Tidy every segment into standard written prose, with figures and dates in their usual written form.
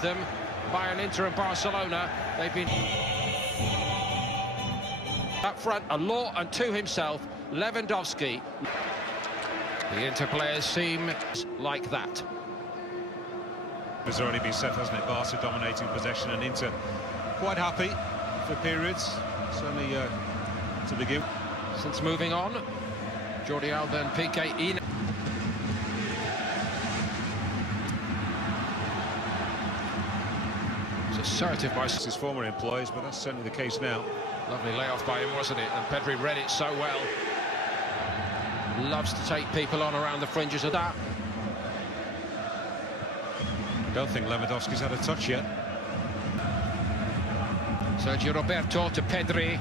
them by an Inter and Barcelona. They've been up front, a law and to himself, Lewandowski. The Inter players seem like that. It's already been said, hasn't it? Barca dominating possession and Inter quite happy for periods, certainly to begin. Since moving on, Jordi Alba and Piqué in. It's assertive by his former employees, but that's certainly the case now. Lovely layoff by him, wasn't it? And Pedri read it so well. Loves to take people on around the fringes of that. I don't think Lewandowski's had a touch yet. Sergio Roberto to Pedri.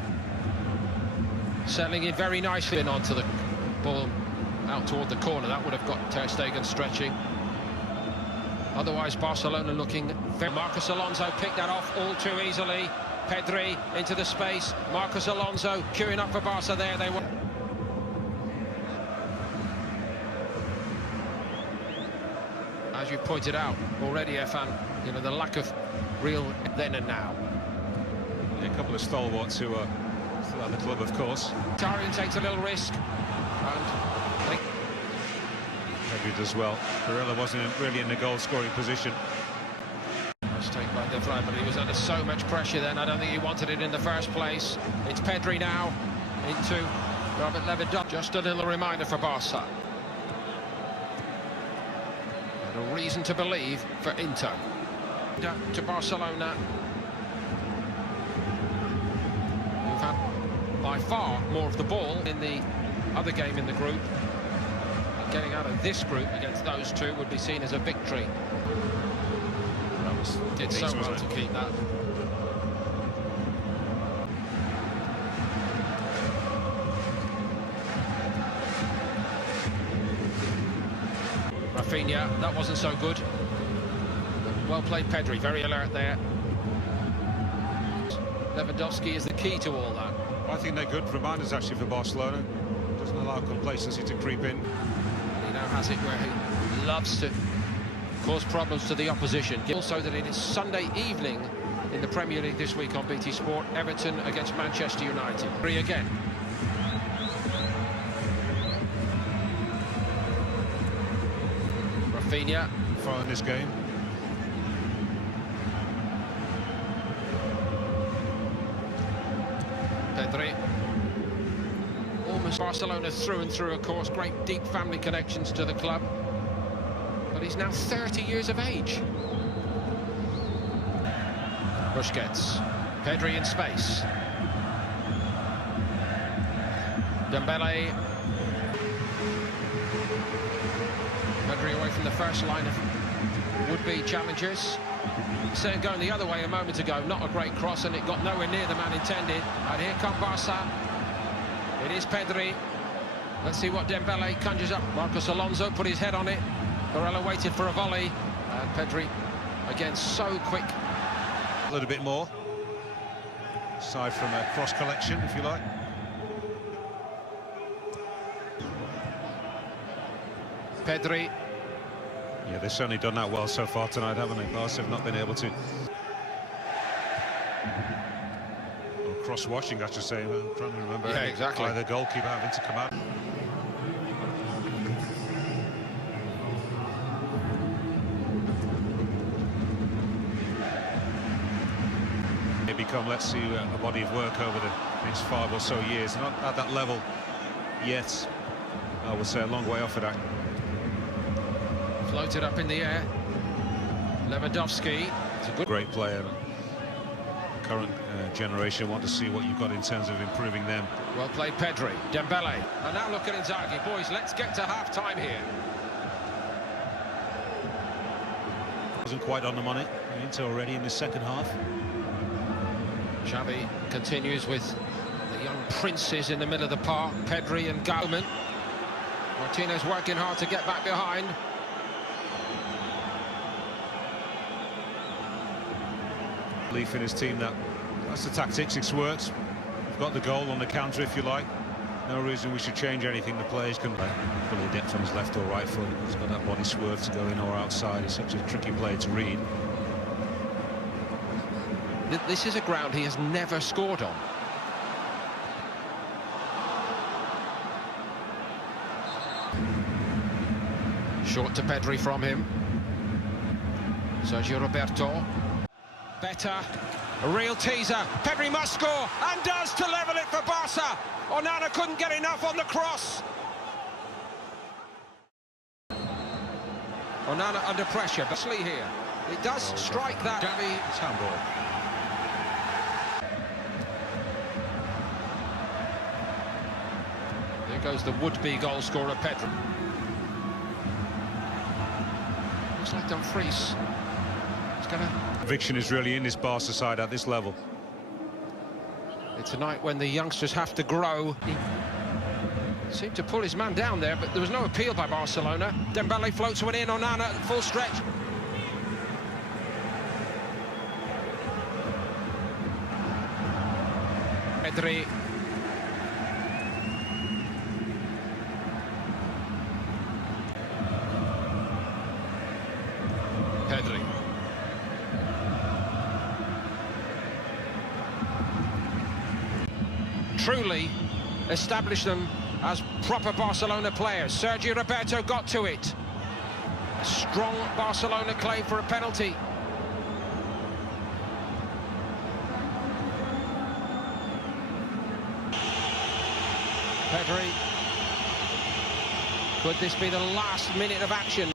Settling in very nicely and onto the ball out toward the corner. That would have got Ter Stegen stretching. Otherwise, Barcelona looking very... Marcos Alonso picked that off all too easily. Pedri into the space. Marcos Alonso queuing up for Barca there. They were... As you pointed out already, Efan, you know, the lack of real then and now. Yeah, a couple of stalwarts who are still at the club, of course. Tarian takes a little risk. And Pedri does well. Barella wasn't really in the goal-scoring position. Nice take by De Vrij, but he was under so much pressure then. I don't think he wanted it in the first place. It's Pedri now into Robert Lewandowski. Just a little reminder for Barca. And a reason to believe for Inter. To Barcelona. Who've had by far more of the ball in the other game in the group. Getting out of this group against those two would be seen as a victory. Did so well to keep that. Rafinha, that wasn't so good. Well played Pedri, very alert there. Lewandowski is the key to all that. I think they're good reminders actually for Barcelona. Doesn't allow complacency to creep in. He now has it where he loves to cause problems to the opposition. Also that it is Sunday evening in the Premier League this week on BT Sport. Everton against Manchester United. Three again. Rafinha. Far in this game. Pedri. Almost Barcelona through and through, of course. Great deep family connections to the club. But he's now 30 years of age. Busquets. Pedri in space. Dembele. Pedri away from the first line of would-be challengers. Saying going the other way a moment ago, not a great cross, and it got nowhere near the man intended. And here come Barca. It is Pedri. Let's see what Dembele conjures up. Marcos Alonso put his head on it. Barella waited for a volley. And Pedri, again, so quick. A little bit more. Aside from a cross collection, if you like. Pedri. Yeah, they've certainly done that well so far tonight, haven't they? Barca have not been able to... cross-watching, I should say. I'm trying to remember. Yeah, exactly. By the goalkeeper having to come out. They become, let's see, a body of work over the next 5 or so years. Not at that level yet. I would say a long way off of that. Floated up in the air. Lewandowski. It's a good... Great player. Current generation want to see what you've got in terms of improving them. Well played Pedri. Dembele. And now look at Inzaghi. Boys, let's get to half-time here. Wasn't quite on the money. Into already in the second half. Xavi continues with the young princes in the middle of the park. Pedri and Gauman. Martinez working hard to get back behind. Belief in his team that's the tactics, it's worked. We've got the goal on the counter, if you like. No reason we should change anything. The players can play. Full of depth on his left or right foot. He's got that body swerve to go in or outside. He's such a tricky player to read. This is a ground he has never scored on. Short to Pedri from him. Sergio Roberto. Better. A real teaser. Pedri must score, and does, to level it for Barca. Onana couldn't get enough on the cross. Onana under pressure, but here. It does strike that. It's handball. There goes the would-be goal scorer, Pedri. Looks like Dumfries. He's gonna... Conviction is really in this Barca side at this level. It's a night when the youngsters have to grow. He seemed to pull his man down there, but there was no appeal by Barcelona. Dembele floats one in, Onana at full stretch. Pedri. Pedri. Truly establish them as proper Barcelona players. Sergio Roberto got to it. A strong Barcelona claim for a penalty. Pedri. Could this be the last minute of action?